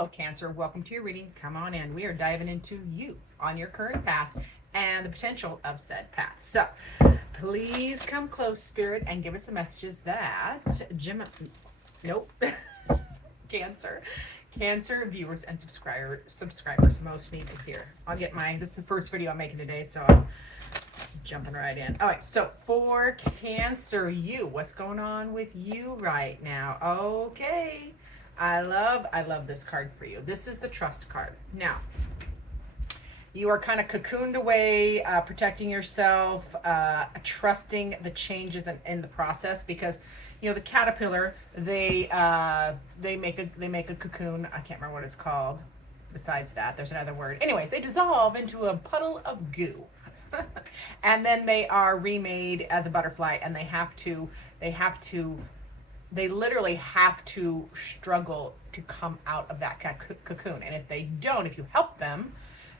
Hello, Cancer. Welcome to your reading. Come on in. We are diving into you on your current path and the potential of said path. So, please come close, Spirit, and give us the messages that nope, Cancer, Cancer viewers and subscribers most need to hear. This is the first video I'm making today, so I'm jumping right in. All right, so for Cancer, what's going on with you right now? Okay. I love this card for you. This is the trust card. Now, you are kind of cocooned away, protecting yourself, trusting the changes in the process, because the caterpillar, they make a cocoon. I can't remember what it's called. Besides that, there's another word. Anyways, they dissolve into a puddle of goo. And then they are remade as a butterfly, and they literally have to struggle to come out of that cocoon. And if you help them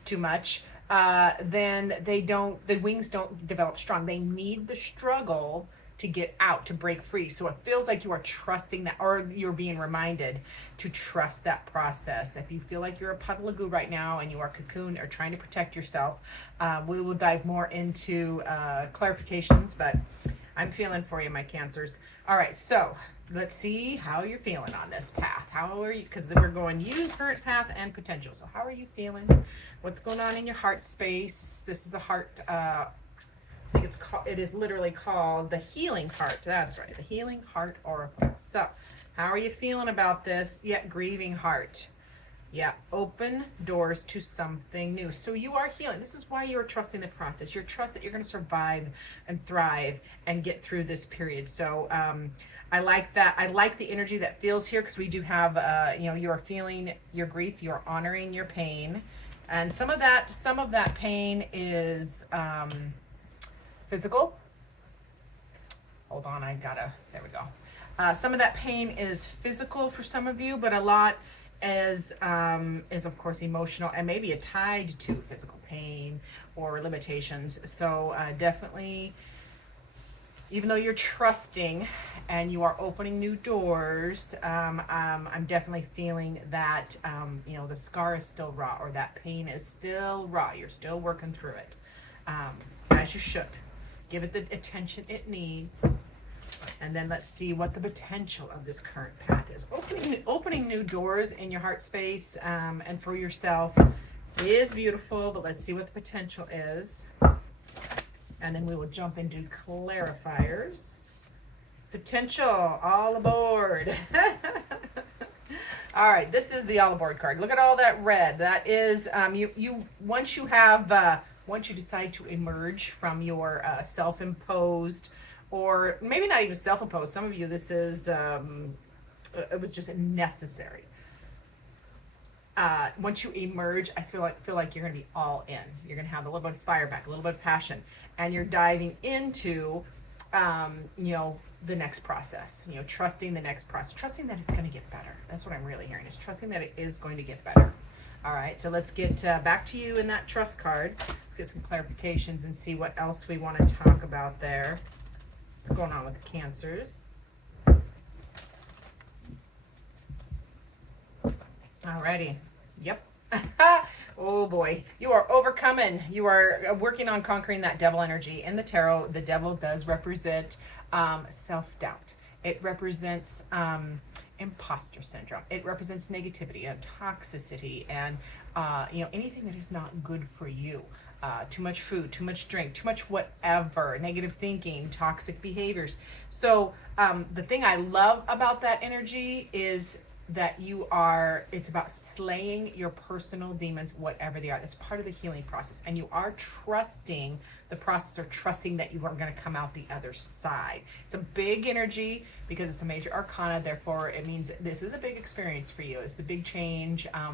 too much, then the wings don't develop strong. They need the struggle to get out, to break free. So it feels like you are trusting that, or you're being reminded to trust that process. If you feel like you're a puddle of goo right now and you are cocooned or trying to protect yourself, we will dive more into clarifications, but I'm feeling for you, my Cancers. All right, so let's see how you're feeling on this path. How are you? Because we're going you, current path, and potential. So how are you feeling? What's going on in your heart space? This is a heart. I think it is literally called the Healing Heart. That's right, the Healing Heart Oracle. So how are you feeling about this? Yet grieving heart. Yeah, open doors to something new. So you are healing. This is why you're trusting the process. You trust that you're going to survive and thrive and get through this period. So I like that. I like the energy that feels here, because we do have, you are feeling your grief. You're honoring your pain. And some of that pain is physical. Hold on, there we go. Some of that pain is physical for some of you, but a lot is of course emotional, and maybe tied to physical pain or limitations. So definitely, even though you're trusting and you are opening new doors, I'm definitely feeling that the scar is still raw, or that pain is still raw. You're still working through it, as you should. Give it the attention it needs. And then let's see what the potential of this current path is. Opening new doors in your heart space and for yourself is beautiful, but let's see what the potential is. And then we will jump into clarifiers. Potential, all aboard. All right, this is the all aboard card. Look at all that red. That is, once you decide to emerge from your self-imposed, or maybe not even self-imposed. Some of you, this is, it was just necessary. Once you emerge, I feel like you're going to be all in. You're going to have a little bit of fire back, a little bit of passion, and you're diving into, the next process. Trusting the next process, trusting that it's going to get better. That's what I'm really hearing, is trusting that it is going to get better. All right, so let's get back to you in that trust card. Let's get some clarifications and see what else we want to talk about there. What's going on with the Cancers? Alrighty. Yep. Oh boy. You are overcoming. You are working on conquering that devil energy. In the tarot, the devil does represent self-doubt. It represents imposter syndrome. It represents negativity and toxicity, and anything that is not good for you. Too much food, too much drink, too much whatever, negative thinking, toxic behaviors. So the thing I love about that energy is that it's about slaying your personal demons, whatever they are. That's part of the healing process. And you are trusting the process, or trusting that you are going to come out the other side. It's a big energy because it's a major arcana. Therefore, it means this is a big experience for you. It's a big change, a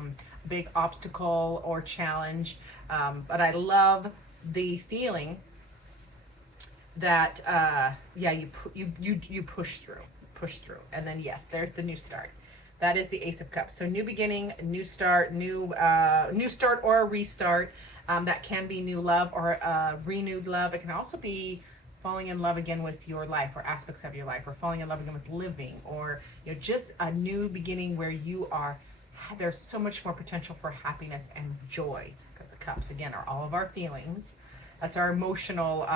big obstacle or challenge. But I love the feeling that, you push through. And then, yes, there's the new start. That is the Ace of Cups. So new beginning, new start, new start or a restart. That can be new love or renewed love. It can also be falling in love again with your life or aspects of your life, or falling in love again with living, or just a new beginning where you are there's so much more potential for happiness and joy, because the cups again are all of our feelings. That's our emotional,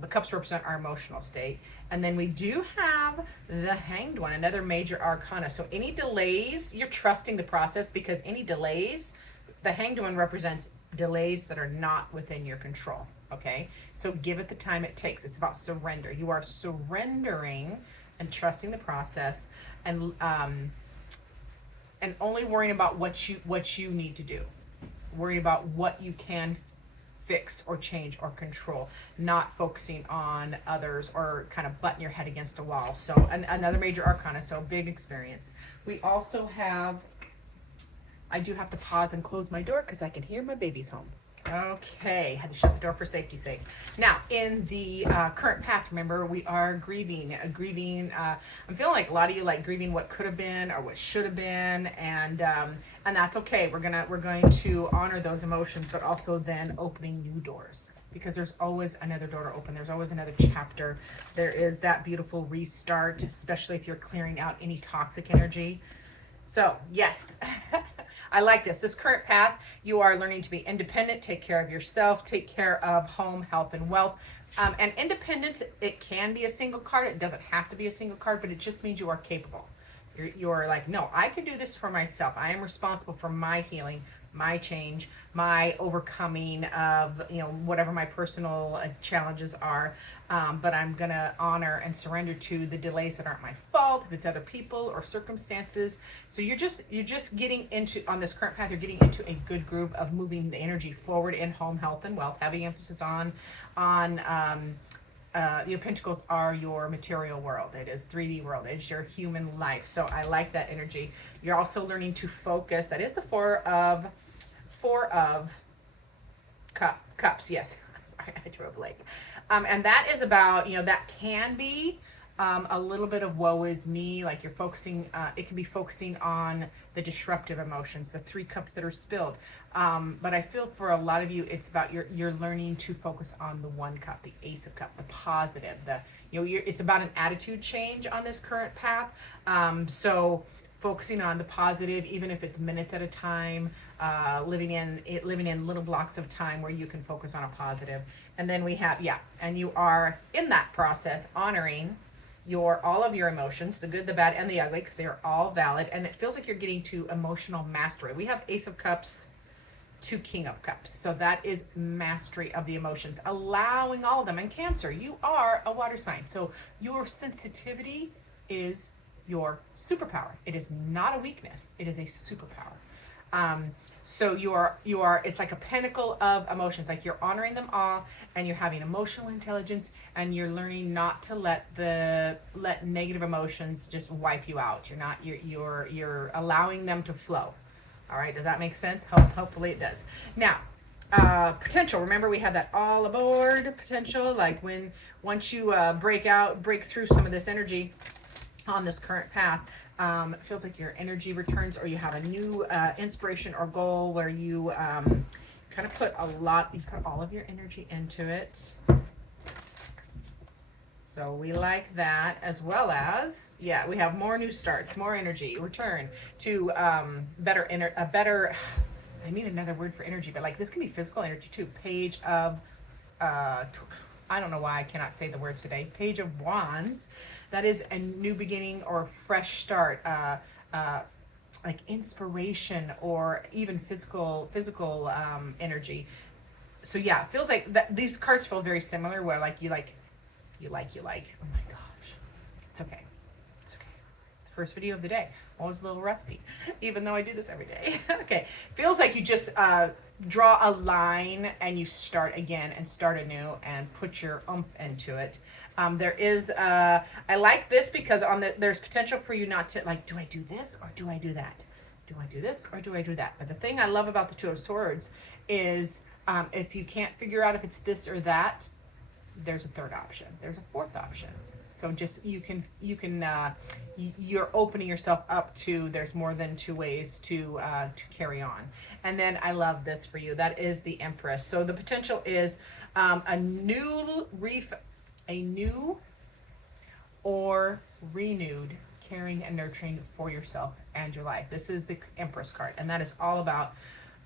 the cups represent our emotional state. And then we do have the Hanged One, another major arcana. So any delays, you're trusting the process, because any delays, the Hanged One represents delays that are not within your control. Okay, so give it the time it takes. It's about surrender. You are surrendering and trusting the process, and only worrying about what you need to do. Worry about what you can fix or change or control, not focusing on others or kind of butting your head against a wall. So another major arcana, so big experience. We also have, I do have to pause and close my door because I can hear my babies home. Okay, had to shut the door for safety's sake. Now, in the current path, remember, we are grieving. I'm feeling like a lot of you like grieving what could have been or what should have been, and that's okay. We're going to honor those emotions, but also then opening new doors, because there's always another door to open. There's always another chapter. There is that beautiful restart, especially if you're clearing out any toxic energy. So yes, I like this. This current path, you are learning to be independent, take care of yourself, take care of home, health, and wealth. And independence, it can be a single card. It doesn't have to be a single card, but it just means you are capable. You're like, no, I can do this for myself. I am responsible for my healing, my change, my overcoming of, whatever my personal challenges are. But I'm going to honor and surrender to the delays that aren't my fault, if it's other people or circumstances. So you're just getting into, on this current path, you're getting into a good groove of moving the energy forward in home, health, and wealth, having emphasis on your pentacles are your material world. It is 3D world. It's your human life. So I like that energy. You're also learning to focus. That is the four of cups. Yes. Sorry, I drew a blank. And that is about, that can be a little bit of woe is me, like you're focusing, it can be focusing on the disruptive emotions, the 3 cups that are spilled. But I feel for a lot of you, it's about you're learning to focus on the 1 cup, the Ace of Cups, the positive, it's about an attitude change on this current path. So focusing on the positive, even if it's minutes at a time, living in little blocks of time where you can focus on a positive. And then we have, and you are in that process honoring all of your emotions, the good, the bad, and the ugly, because they are all valid. And it feels like you're getting to emotional mastery. We have Ace of Cups to King of Cups. So that is mastery of the emotions, allowing all of them. And Cancer, you are a water sign. So your sensitivity is your superpower. It is not a weakness. It is a superpower. So you are, it's like a pinnacle of emotions, like you're honoring them all, and you're having emotional intelligence, and you're learning not to let negative emotions just wipe you out. You're allowing them to flow. All right. Does that make sense? Hopefully it does. Now, potential. Remember, we had that all aboard potential, like once you break through some of this energy on this current path, it feels like your energy returns, or you have a new inspiration or goal where you kind of put all of your energy into it. So we like that, as well as, we have more new starts, more energy, return to better, I need another word for energy, but like this can be physical energy too. Page of, I don't know why I cannot say the words today. Page of Wands. That is a new beginning or fresh start, like inspiration or even physical energy. So it feels like that. These cards feel very similar. Where you like. Oh my gosh, it's okay. It's okay. It's the first video of the day. I was a little rusty, even though I do this every day. Okay, feels like you just draw a line and you start again and start anew and put your oomph into it. There is, I like this because there's potential for you not to, like, do I do this or do I do that? Do I do this or do I do that? But the thing I love about the Two of Swords is if you can't figure out if it's this or that, there's a third option. There's a fourth option. So just you're opening yourself up to, there's more than 2 ways to carry on. And then I love this for you. That is the Empress. So the potential is a new or renewed caring and nurturing for yourself and your life. This is the Empress card, and that is all about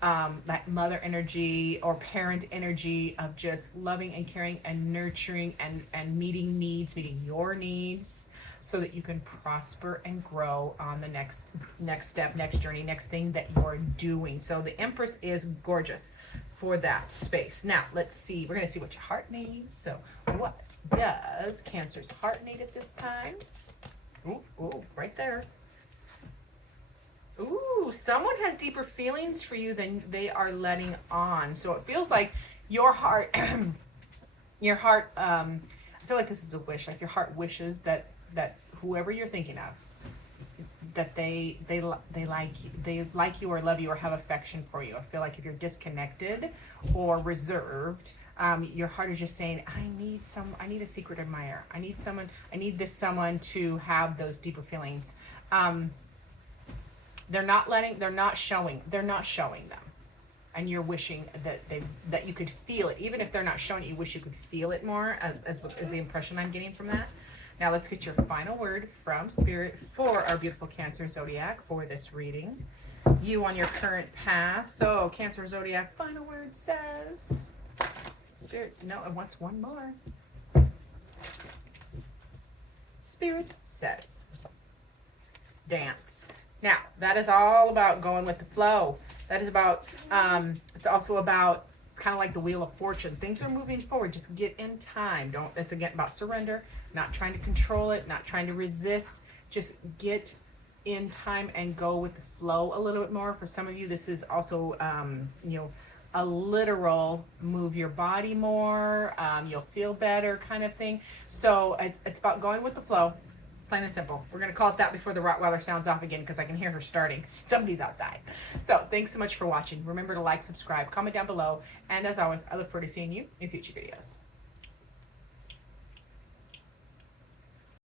that mother energy or parent energy of just loving and caring and nurturing and meeting needs, meeting your needs, so that you can prosper and grow on the next step, next journey, next thing that you're doing. So the Empress is gorgeous for that space. Now let's see, we're going to see what your heart needs. So what does Cancer's heart need at this time? Ooh, right there. Ooh, someone has deeper feelings for you than they are letting on. So it feels like your heart, I feel like this is a wish. Like your heart wishes that whoever you're thinking of, that they like you or love you or have affection for you. I feel like if you're disconnected or reserved, your heart is just saying, I need a secret admirer. I need someone to have those deeper feelings. They're not showing them. And you're wishing that you could feel it. Even if they're not showing it, you wish you could feel it more, as the impression I'm getting from that. Now let's get your final word from Spirit for our beautiful Cancer Zodiac for this reading. You on your current path. So Cancer Zodiac, final word says, Spirit, no, it wants one more. Spirit says, dance. Now, that is all about going with the flow. That is about, it's also about, it's kind of like the Wheel of Fortune. Things are moving forward. Just get in time. It's again about surrender, not trying to control it, not trying to resist. Just get in time and go with the flow a little bit more. For some of you, this is also, a literal move your body more. You'll feel better kind of thing. So it's about going with the flow. Plain and simple. We're going to call it that before the Rottweiler sounds off again, because I can hear her starting. Somebody's outside. So thanks so much for watching. Remember to like, subscribe, comment down below. And as always, I look forward to seeing you in future videos.